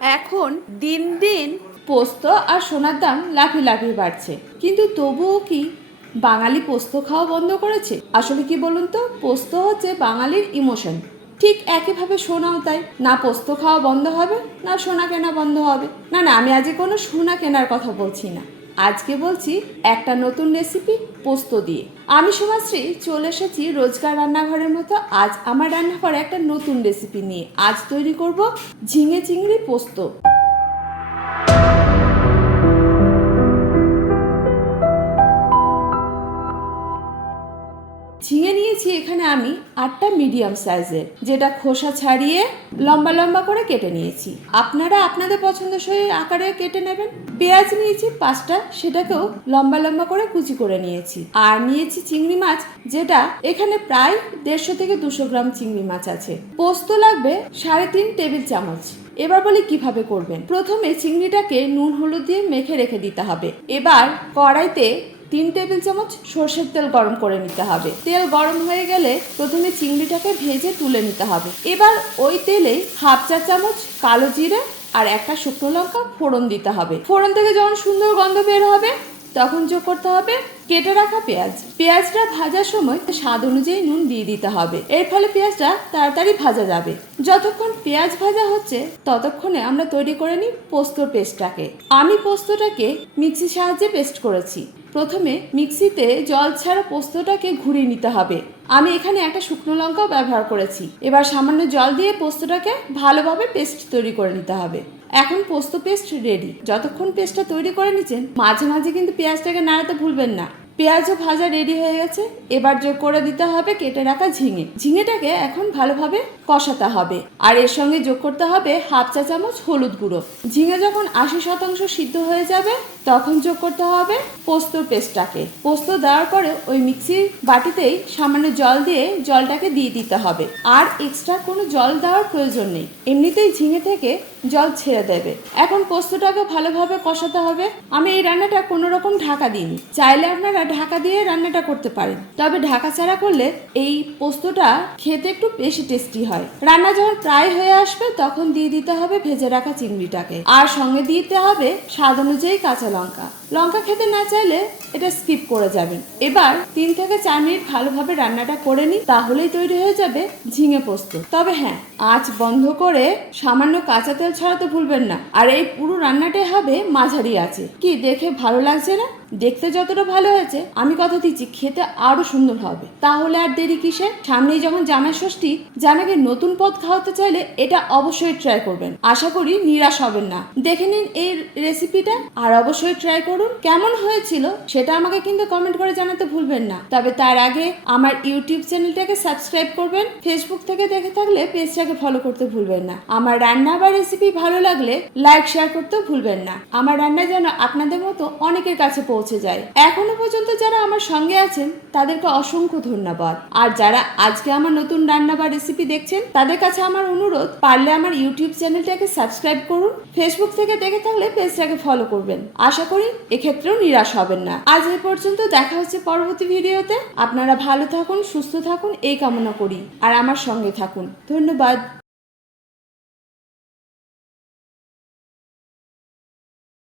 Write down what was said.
এখন দিন দিন পোস্ত আর সোনার দাম লাফি লাফি বাড়ছে। কিন্তু তবুও কি বাঙালি পোস্ত খাওয়া বন্ধ করেছে? আসলে কি বলুন তো, পোস্ত হচ্ছে বাঙালির ইমোশন। ঠিক একইভাবে সোনাও তাই। না পোস্ত খাওয়া বন্ধ হবে, না সোনা কেনা বন্ধ হবে। না না, আমি আজকে কোনো সোনা কেনার কথা বলছি না। আজকে বলছি একটা নতুন রেসিপি পোস্ত দিয়ে। আমি সুভাশ্রী চলে এসেছি রোজকার রান্নাঘরের মতো। আজ আমার রান্নাঘরে একটা নতুন রেসিপি নিয়ে। আজ তৈরি করব ঝিঙে চিংড়ি পোস্ত। নিয়েছি এখানে আমি আটটা মিডিয়াম সাইজের যেটা খোসা ছাড়িয়ে লম্বা লম্বা করে কেটে নিয়েছি। আপনারা আপনাদের পছন্দসই আকারে কেটে নেবেন। পেঁয়াজ নিয়েছি পাঁচটা, সেটাকেও লম্বা লম্বা করে কুচি করে নিয়েছি। আর নিয়েছি চিংড়ি মাছ, যেটা এখানে প্রায় দেড়শো থেকে দুশো গ্রাম চিংড়ি মাছ আছে। পোস্ত লাগবে সাড়ে তিন টেবিল চামচ। এবার বলি কীভাবে করবেন। প্রথমে চিংড়িটাকে নুন হলুদ দিয়ে মেখে রেখে দিতে হবে। এবার কড়াইতে তিন টেবিল চামচ সর্ষের তেল গরম করে নিতে হবে। তেল গরম হয়ে গেলে প্রথমে চিংড়িটাকে ভেজে তুলে নিতে হবে। এবার ওই তেলে হাফ চা চামচ কালো জিরে আর একটা শুকনো লঙ্কা ফোড়ন দিতে হবে। ফোড়ন থেকে যখন সুন্দর গন্ধ বের হবে, তখন যোগ করতে হবে কেটে রাখা পেঁয়াজ। পেঁয়াজটা ভাজার সময় স্বাদ অনুযায়ী নুন দিয়ে দিতে হবে। এর ফলে পেঁয়াজটা তাড়াতাড়ি ভাজা যাবে। যতক্ষণ পেঁয়াজ ভাজা হচ্ছে, ততক্ষণে আমরা তৈরি করে নিই পোস্তর পেস্টটাকে। আমি পোস্তটাকে মিক্সির সাহায্যে পেস্ট করেছি। প্রথমে মিক্সিতে জল ছাড়া পোস্তটাকে ঘুরিয়ে নিতে হবে। আমি এখানে একটা শুকনো লঙ্কাও ব্যবহার করেছি। এবার সামান্য জল দিয়ে পোস্তটাকে ভালোভাবে পেস্ট তৈরি করে নিতে হবে। এখন পোস্ত পেস্ট রেডি যতক্ষণ পেস্টটা তৈরি করে নিচ্ছেন, মাঝে মাঝে কিন্তু পেঁয়াজটাকে নাড়াতে ভুলবেন না। পেঁয়াজও ভাজা রেডি হয়ে গেছে। এবার যোগ করে দিতে হবে কেটে রাখা ঝিঙে। ঝিঙেটাকে এখন ভালোভাবে কষাতে হবে। আর এর সঙ্গে যোগ করতে হবে হাফ চা চামচ হলুদ গুঁড়ো। ঝিঙে যখন আশি শতাংশ সিদ্ধ হয়ে যাবে তখন যোগ করতে হবে পোস্তর পেস্টটাকে। পোস্ত দেওয়ার পরে ওই মিক্সির বাটিতেই সামান্য জল দিয়ে জলটাকে দিয়ে দিতে হবে। আর এক্সট্রা কোনো জল দেওয়ার প্রয়োজন নেই। এমনিতেই ঝিঙে থেকে জল ছেড়ে দেবে। এখন পোস্তটাকে ভালোভাবে কষাতে হবে। আমি এই রান্নাটা কোনো রকম ঢাকা দিইনি। চাইলে আপনারা ঢাকা দিয়ে রান্নাটা করতে পারেন। তবে ঢাকা ছাড়া করলে এই পোস্তটা খেতে একটু বেশি টেস্টি হয়। রান্না যখন প্রায় হয়ে আসবে তখন দিয়ে দিতে হবে ভেজে রাখা চিংড়িটাকে। আর সঙ্গে দিতে হবে স্বাদ অনুযায়ী কাঁচা লঙ্কা। লঙ্কা খেতে না চাইলে এটা স্কিপ করে যাবেন। এবার তিন থেকে চার মিনিট ভালোভাবে রান্নাটা করে নিন, তাহলেই তৈরি হয়ে যাবে ঝিঙে পোস্ত। তবে হ্যাঁ আজ বন্ধ করে সামান্য কাঁচা তেল ছাড়া তো ভুলবেন না। আর এই পুরো রান্নাটাই হবে মাঝারি আছে কি, দেখে ভালো লাগছে না? দেখতে যতটা ভালো হয়েছে, আমি কথা দিচ্ছি, খেতে আরও সুন্দর হবে। তাহলে আর দেরি কিসে সামনেই যখন জামাই ষষ্ঠী, জামাইকে নতুন পদ খাওয়াতে চাইলে এটা অবশ্যই ট্রাই করবেন। আশা করি নিরাশ হবেন না। দেখে নিন এই রেসিপিটা আর অবশ্যই ট্রাই করুন। কেমন হয়েছিল সেটা আমাকে কিন্তু কমেন্ট করে জানাতে ভুলবেন না। তবে তার আগে আমার ইউটিউব চ্যানেলটাকে সাবস্ক্রাইব করবেন। ফেসবুক থেকে দেখে থাকলে পেজটাকে ফলো করতে ভুলবেন না। আমার রান্না বা রেসিপি ভালো লাগলে লাইক শেয়ার করতেও ভুলবেন না। আমার রান্না যেন আপনাদের মতো অনেকের কাছে পৌঁছে যায়। এখনও পর্যন্ত যারা আমার সঙ্গে আছেন, তাদেরকে অসংখ্য ধন্যবাদ। আর যারা আজকে আমার নতুন রান্না বা রেসিপি দেখছেন, তাদের কাছে আমার অনুরোধ, পারলে আমার ইউটিউব চ্যানেলটাকে সাবস্ক্রাইব করুন ফেসবুক থেকে দেখে থাকলে পেজটাকে ফলো করবেন। আশা করি এক্ষেত্রেও নিরাশ হবেন না। আজ এই পর্যন্ত দেখা হচ্ছে পরবর্তী ভিডিওতে। আপনারা ভালো থাকুন, সুস্থ থাকুন, এই কামনা করি। আর আমার সঙ্গে থাকুন। ধন্যবাদ।